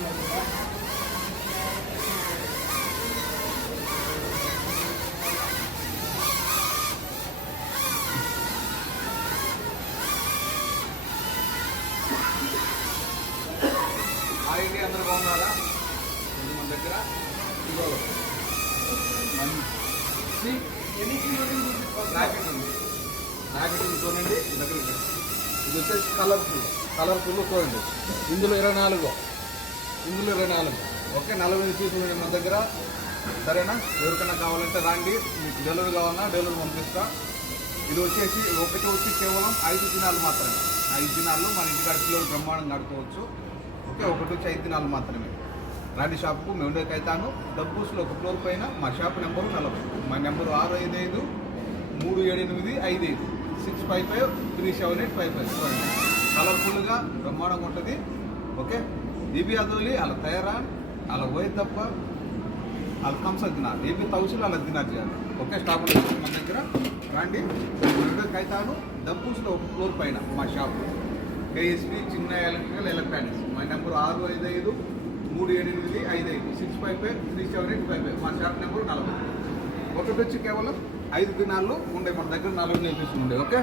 Oil అందరూ బాగున్నారా? మన దగ్గర ర్యాకెట్ ఉంది. ర్యాకెట్ ఉంది చూడండి. దగ్గర ఇది వచ్చేసి కలర్ఫుల్ చూడండి. ఇందులో 24 ఓకే. 40 పీసులు ఉన్నాయి మన దగ్గర. సరేనా? ఎవరికైనా కావాలంటే రాండి. మీకు డెలివరీ కావాలన్నా డెలివరీ పంపిస్తా. ఇది వచ్చేసి ఒకటి వచ్చి కేవలం 5 దినాలు మాత్రమే. 5 దినాల్లో మన ఇంటికాడ పిల్లలు బ్రహ్మాండంగా ఆడుకోవచ్చు. ఓకే. ఒకటి వచ్చి 5 దినాలు మాత్రమే. రాండి షాప్కు. మేము ఉండేకైతాను డబ్బూస్లో ఒక ఫ్లోర్ పైన. మా షాప్ నెంబరు 40. మా నెంబరు 655-378-55 655-378-55. చూడండి, కలర్ఫుల్గా బ్రహ్మాండంగా ఉంటుంది. ఓకే. ఏబీ అదోలి అలా తయారా అలా పోయి తప్ప అలా కంసలు తినాలి. ఏబీ తౌసులు అలా తినాలి చేయాలి. ఓకే. స్టాప్ మన దగ్గర రాండి. ఉండేకైతాను డబ్బూస్లో ఒక ఫ్లోర్ పైన మా షాప్. కేఎస్పీ చిన్న ఎలక్ట్రానిక్స్. మా నెంబరు 655-378-55 655-378-55. మా షాప్ నెంబరు 40. ఒకటి వచ్చి కేవలం 5 దినాల్లో ఉండే మన దగ్గర 40 నేర్పిస్తుండే. ఓకే.